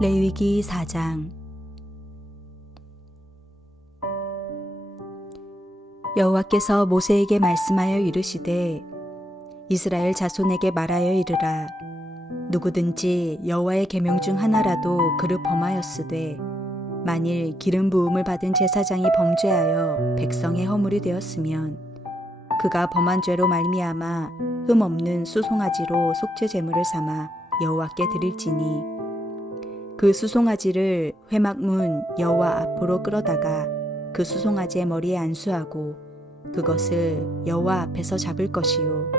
레위기 4장. 여호와께서 모세에게 말씀하여 이르시되 이스라엘 자손에게 말하여 이르라. 누구든지 여호와의 계명 중 하나라도 그를 범하였으되 만일 기름 부음을 받은 제사장이 범죄하여 백성의 허물이 되었으면 그가 범한 죄로 말미암아 흠 없는 수송아지로 속죄 제물을 삼아 여호와께 드릴지니 그 수송아지를 회막문 여호와 앞으로 끌어다가 그 수송아지의 머리에 안수하고 그것을 여호와 앞에서 잡을 것이요.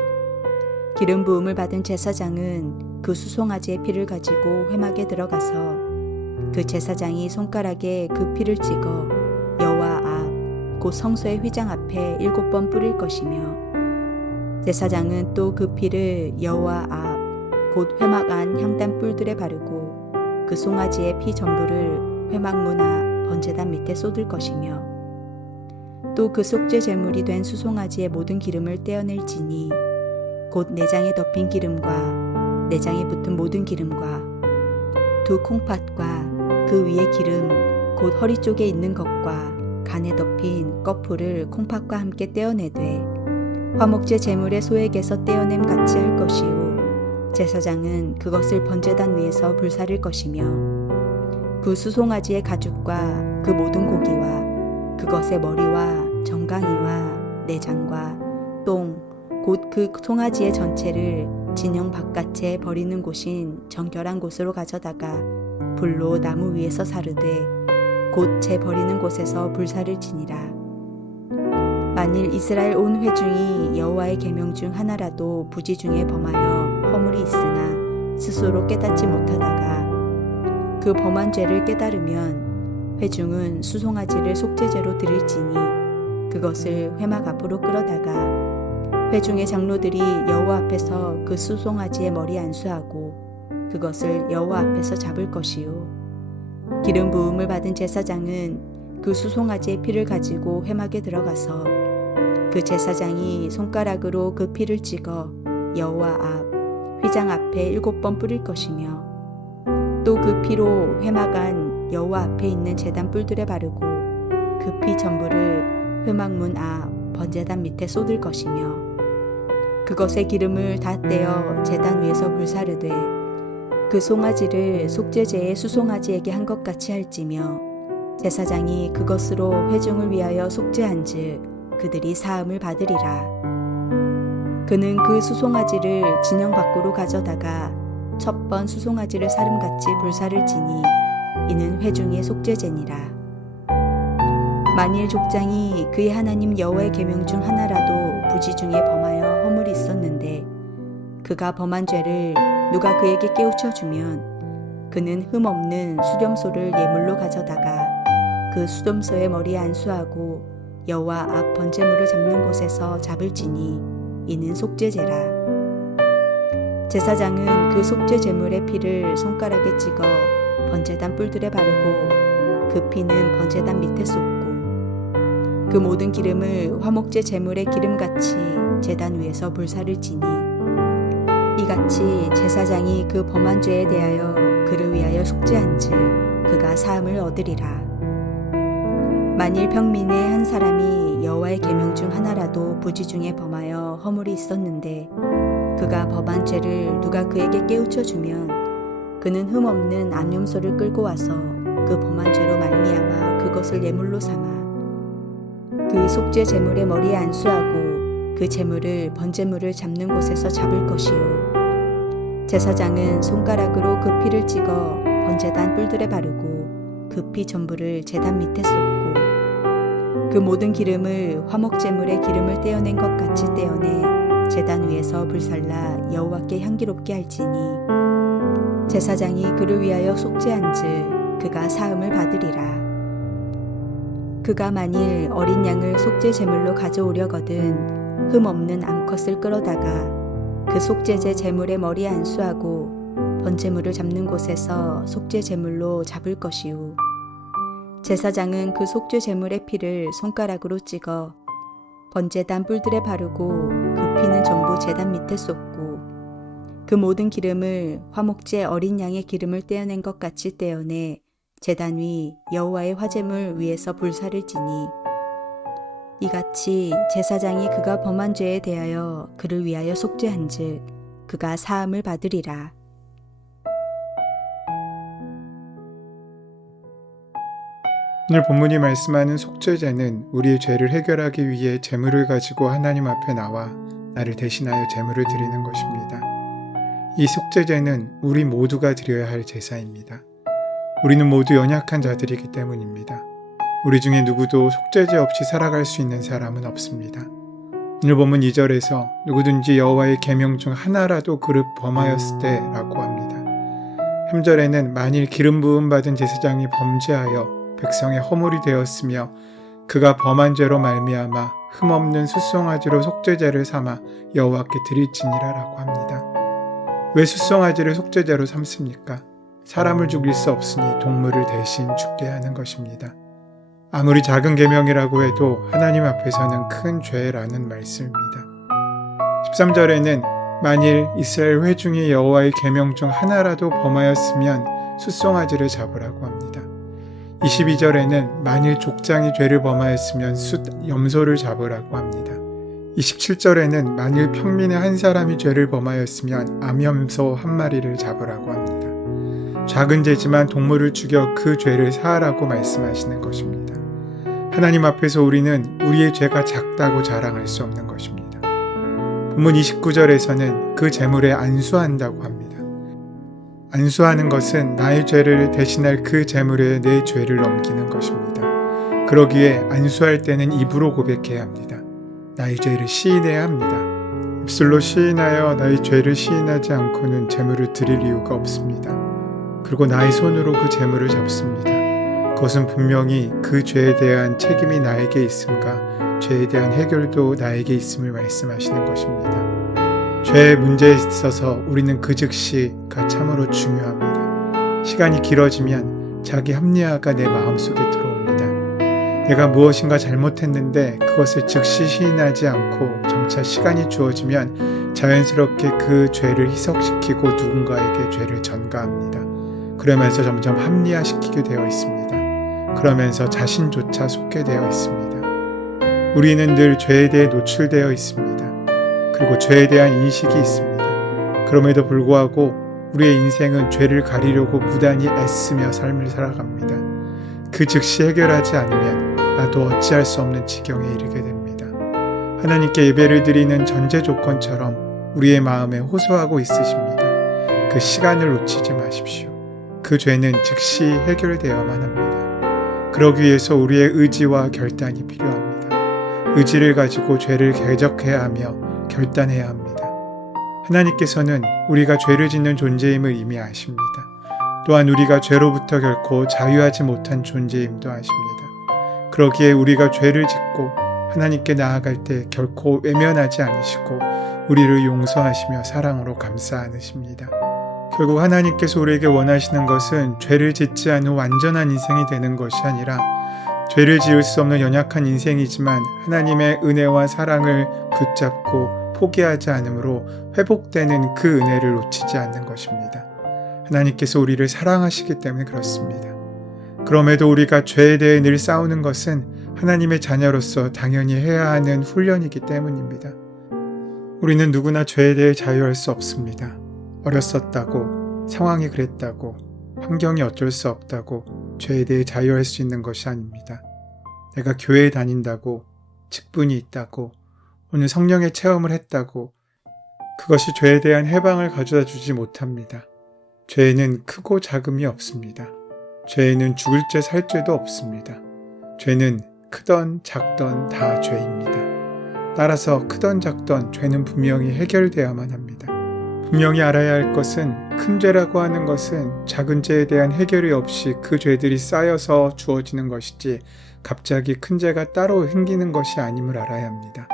기름 부음을 받은 제사장은 그 수송아지의 피를 가지고 회막에 들어가서 그 제사장이 손가락에 그 피를 찍어 여호와 앞 곧 성소의 휘장 앞에 7번 뿌릴 것이며 제사장은 또 그 피를 여호와 앞 곧 회막 안 향단 뿔들에 바르고 그 송아지의 피 전부를 회막문 앞 번제단 밑에 쏟을 것이며 또 그 속죄 제물이 된 수송아지의 모든 기름을 떼어낼지니 곧 내장에 덮인 기름과 내장에 붙은 모든 기름과 두 콩팥과 그 위의 기름 곧 허리 쪽에 있는 것과 간에 덮인 꺼풀을 콩팥과 함께 떼어내되 화목제 제물의 소액에서 떼어냄 같이 할 것이요. 제사장은 그것을 번제단 위에서 불사를 것이며 그 수송아지의 가죽과 그 모든 고기와 그것의 머리와 정강이와 내장과 똥 곧 그 송아지의 전체를 진영 바깥에 버리는 곳인 정결한 곳으로 가져다가 불로 나무 위에서 사르되 곧 재 버리는 곳에서 불사를 지니라. 만일 이스라엘 온 회중이 여호와의 계명 중 하나라도 부지 중에 범하여 허물이 있으나 스스로 깨닫지 못하다가 그 범한 죄를 깨달으면 회중은 수송아지를 속죄제로 드릴지니 그것을 회막 앞으로 끌어다가 회중의 장로들이 여호와 앞에서 그 수송아지의 머리 안수하고 그것을 여호와 앞에서 잡을 것이요. 기름 부음을 받은 제사장은 그 수송아지의 피를 가지고 회막에 들어가서 그 제사장이 손가락으로 그 피를 찍어 여호와 앞 휘장 앞에 7번 뿌릴 것이며 또 그 피로 회막 안 여호와 앞에 있는 제단 뿔들에 바르고 그 피 전부를 회막문 앞 번제단 밑에 쏟을 것이며 그것의 기름을 다 떼어 제단 위에서 불사르되 그 송아지를 속죄제의 수송아지에게 한 것 같이 할지며 제사장이 그것으로 회중을 위하여 속죄한즉 그들이 사함을 받으리라. 그는 그 수송아지를 진영 밖으로 가져다가 첫 번 수송아지를 사름같이 불사를 지니 이는 회중의 속죄제니라. 만일 족장이 그의 하나님 여호와의 계명 중 하나라도 부지 중에 범하여 허물이 있었는데 그가 범한 죄를 누가 그에게 깨우쳐 주면 그는 흠 없는 수렴소를 예물로 가져다가 그 수렴소의 머리에 안수하고 여호와 앞 번제물을 잡는 곳에서 잡을지니 이는 속죄제라. 제사장은 그 속죄 제물의 피를 손가락에 찍어 번제단 뿔들에 바르고 그 피는 번제단 밑에 쏟고 그 모든 기름을 화목제 제물의 기름같이 제단 위에서 불사를 지니 이같이 제사장이 그 범한 죄에 대하여 그를 위하여 속죄한즉 그가 사함을 얻으리라. 만일 평민의 한 사람이 여호와의 계명 중 하나라도 부지 중에 범하여 허물이 있었는데 그가 범한 죄를 누가 그에게 깨우쳐 주면 그는 흠 없는 암염소를 끌고 와서 그 범한 죄로 말미암아 그것을 예물로 삼아 그 속죄 제물의 머리에 안수하고 그 제물을 번제물을 잡는 곳에서 잡을 것이요. 제사장은 손가락으로 그 피를 찍어 번제단 뿔들에 바르고 그 피 전부를 제단 밑에 쏟고 그 모든 기름을 화목제물의 기름을 떼어낸 것 같이 떼어내 제단 위에서 불살라 여호와께 향기롭게 할지니 제사장이 그를 위하여 속죄한즉 그가 사함을 받으리라. 그가 만일 어린 양을 속죄 제물로 가져오려거든 흠 없는 암컷을 끌어다가 그 속죄제 제물의 머리에 안수하고 번제물을 잡는 곳에서 속죄 제물로 잡을 것이요. 제사장은 그 속죄 제물의 피를 손가락으로 찍어 번제단 뿔들에 바르고 그 피는 전부 제단 밑에 쏟고 그 모든 기름을 화목제 어린 양의 기름을 떼어낸 것 같이 떼어내 제단 위 여호와의 화제물 위에서 불사를 지니 이같이 제사장이 그가 범한 죄에 대하여 그를 위하여 속죄한즉 그가 사함을 받으리라. 오늘 본문이 말씀하는 속죄제는 우리의 죄를 해결하기 위해 제물을 가지고 하나님 앞에 나와 나를 대신하여 제물을 드리는 것입니다. 이 속죄제는 우리 모두가 드려야 할 제사입니다. 우리는 모두 연약한 자들이기 때문입니다. 우리 중에 누구도 속죄제 없이 살아갈 수 있는 사람은 없습니다. 오늘 본문 2절에서 누구든지 여호와의 계명 중 하나라도 그를 범하였을 때라고 합니다. 3절에는 만일 기름 부음 받은 제사장이 범죄하여 백성의 허물이 되었으며 그가 범한 죄로 말미암아 흠없는 숫송아지로 속죄제를 삼아 여호와께 드릴지니라라고 합니다. 왜 숫송아지를 속죄제로 삼습니까? 사람을 죽일 수 없으니 동물을 대신 죽게 하는 것입니다. 아무리 작은 계명이라고 해도 하나님 앞에서는 큰 죄라는 말씀입니다. 13절에는 만일 이스라엘 회중이 여호와의 계명 중 하나라도 범하였으면 숫송아지를 잡으라고 합니다. 22절에는 만일 족장이 죄를 범하였으면 염소를 잡으라고 합니다. 27절에는 만일 평민의 한 사람이 죄를 범하였으면 암염소 한 마리를 잡으라고 합니다. 작은 죄지만 동물을 죽여 그 죄를 사하라고 말씀하시는 것입니다. 하나님 앞에서 우리는 우리의 죄가 작다고 자랑할 수 없는 것입니다. 본문 29절에서는 그 제물에 안수한다고 합니다. 안수하는 것은 나의 죄를 대신할 그 제물에 내 죄를 넘기는 것입니다. 그러기에 안수할 때는 입으로 고백해야 합니다. 나의 죄를 시인해야 합니다. 입술로 시인하여 나의 죄를 시인하지 않고는 제물을 드릴 이유가 없습니다. 그리고 나의 손으로 그 제물을 잡습니다. 그것은 분명히 그 죄에 대한 책임이 나에게 있음과 죄에 대한 해결도 나에게 있음을 말씀하시는 것입니다. 죄의 문제에 있어서 우리는 그 즉시가 참으로 중요합니다. 시간이 길어지면 자기 합리화가 내 마음속에 들어옵니다. 내가 무엇인가 잘못했는데 그것을 즉시 시인하지 않고 점차 시간이 주어지면 자연스럽게 그 죄를 희석시키고 누군가에게 죄를 전가합니다. 그러면서 점점 합리화시키게 되어 있습니다. 그러면서 자신조차 속게 되어 있습니다. 우리는 늘 죄에 대해 노출되어 있습니다. 그리고 죄에 대한 인식이 있습니다. 그럼에도 불구하고 우리의 인생은 죄를 가리려고 무단히 애쓰며 삶을 살아갑니다. 그 즉시 해결하지 않으면 나도 어찌할 수 없는 지경에 이르게 됩니다. 하나님께 예배를 드리는 전제 조건처럼 우리의 마음에 호소하고 있으십니다. 그 시간을 놓치지 마십시오. 그 죄는 즉시 해결되어야만 합니다. 그러기 위해서 우리의 의지와 결단이 필요합니다. 의지를 가지고 죄를 대적해야 하며 결단해야 합니다. 하나님께서는 우리가 죄를 짓는 존재임을 이미 아십니다. 또한 우리가 죄로부터 결코 자유하지 못한 존재임도 아십니다. 그러기에 우리가 죄를 짓고 하나님께 나아갈 때 결코 외면하지 않으시고 우리를 용서하시며 사랑으로 감싸 안으십니다. 결국 하나님께서 우리에게 원하시는 것은 죄를 짓지 않은 완전한 인생이 되는 것이 아니라 죄를 지을 수 없는 연약한 인생이지만 하나님의 은혜와 사랑을 붙잡고 포기하지 않으므로 회복되는 그 은혜를 놓치지 않는 것입니다. 하나님께서 우리를 사랑하시기 때문에 그렇습니다. 그럼에도 우리가 죄에 대해 늘 싸우는 것은 하나님의 자녀로서 당연히 해야 하는 훈련이기 때문입니다. 우리는 누구나 죄에 대해 자유할 수 없습니다. 어렸었다고, 상황이 그랬다고, 환경이 어쩔 수 없다고 죄에 대해 자유할 수 있는 것이 아닙니다. 내가 교회에 다닌다고, 직분이 있다고, 오늘 성령의 체험을 했다고 그것이 죄에 대한 해방을 가져다 주지 못합니다. 죄에는 크고 작음이 없습니다. 죄에는 죽을 죄 살 죄도 없습니다. 죄는 크던 작던 다 죄입니다. 따라서 크던 작던 죄는 분명히 해결되어야만 합니다. 분명히 알아야 할 것은 큰 죄라고 하는 것은 작은 죄에 대한 해결이 없이 그 죄들이 쌓여서 주어지는 것이지 갑자기 큰 죄가 따로 생기는 것이 아님을 알아야 합니다.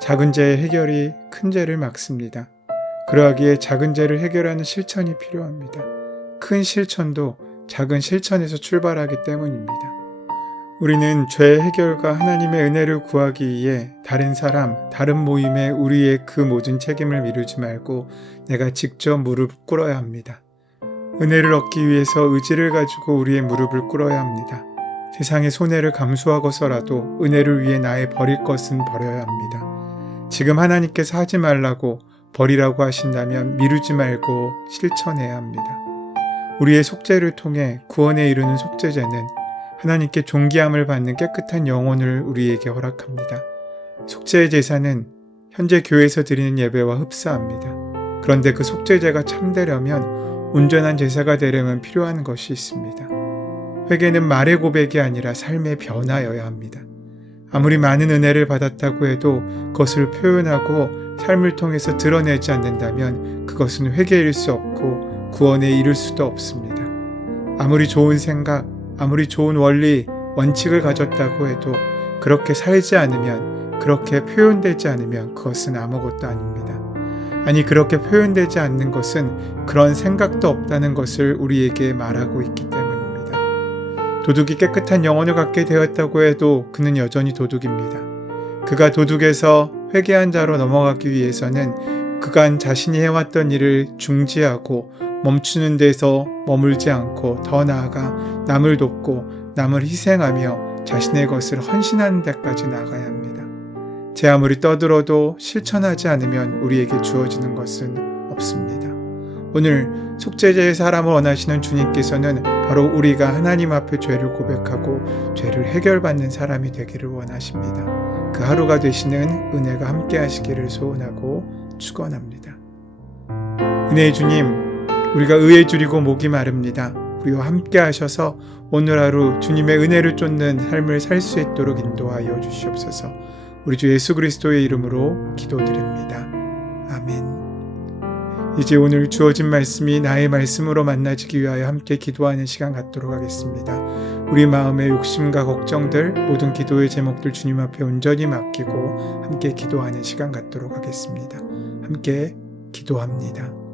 작은 죄의 해결이 큰 죄를 막습니다. 그러하기에 작은 죄를 해결하는 실천이 필요합니다. 큰 실천도 작은 실천에서 출발하기 때문입니다. 우리는 죄 해결과 하나님의 은혜를 구하기 위해 다른 사람, 다른 모임에 우리의 그 모든 책임을 미루지 말고 내가 직접 무릎 꿇어야 합니다. 은혜를 얻기 위해서 의지를 가지고 우리의 무릎을 꿇어야 합니다. 세상의 손해를 감수하고서라도 은혜를 위해 나의 버릴 것은 버려야 합니다. 지금 하나님께서 하지 말라고 버리라고 하신다면 미루지 말고 실천해야 합니다. 우리의 속죄를 통해 구원에 이르는 속죄제는 하나님께 존귀함을 받는 깨끗한 영혼을 우리에게 허락합니다. 속죄의 제사는 현재 교회에서 드리는 예배와 흡사합니다. 그런데 그 속죄제가 참되려면 온전한 제사가 되려면 필요한 것이 있습니다. 회개는 말의 고백이 아니라 삶의 변화여야 합니다. 아무리 많은 은혜를 받았다고 해도 그것을 표현하고 삶을 통해서 드러내지 않는다면 그것은 회개일 수 없고 구원에 이를 수도 없습니다. 아무리 좋은 생각, 아무리 좋은 원리, 원칙을 가졌다고 해도 그렇게 살지 않으면, 그렇게 표현되지 않으면 그것은 아무것도 아닙니다. 아니, 그렇게 표현되지 않는 것은 그런 생각도 없다는 것을 우리에게 말하고 있기 때문입니다. 도둑이 깨끗한 영혼을 갖게 되었다고 해도 그는 여전히 도둑입니다. 그가 도둑에서 회개한 자로 넘어가기 위해서는 그간 자신이 해왔던 일을 중지하고 멈추는 데서 머물지 않고 더 나아가 남을 돕고 남을 희생하며 자신의 것을 헌신하는 데까지 나가야 합니다. 제 아무리 떠들어도 실천하지 않으면 우리에게 주어지는 것은 없습니다. 오늘 속죄제의 사람을 원하시는 주님께서는 바로 우리가 하나님 앞에 죄를 고백하고 죄를 해결받는 사람이 되기를 원하십니다. 그 하루가 되시는 은혜가 함께 하시기를 소원하고 축원합니다. 은혜의 주님, 우리가 의에 줄이고 목이 마릅니다. 우리와 함께 하셔서 오늘 하루 주님의 은혜를 쫓는 삶을 살 수 있도록 인도하여 주시옵소서. 우리 주 예수 그리스도의 이름으로 기도드립니다. 아멘. 이제 오늘 주어진 말씀이 나의 말씀으로 만나지기 위하여 함께 기도하는 시간 갖도록 하겠습니다. 우리 마음의 욕심과 걱정들, 모든 기도의 제목들 주님 앞에 온전히 맡기고 함께 기도하는 시간 갖도록 하겠습니다. 함께 기도합니다.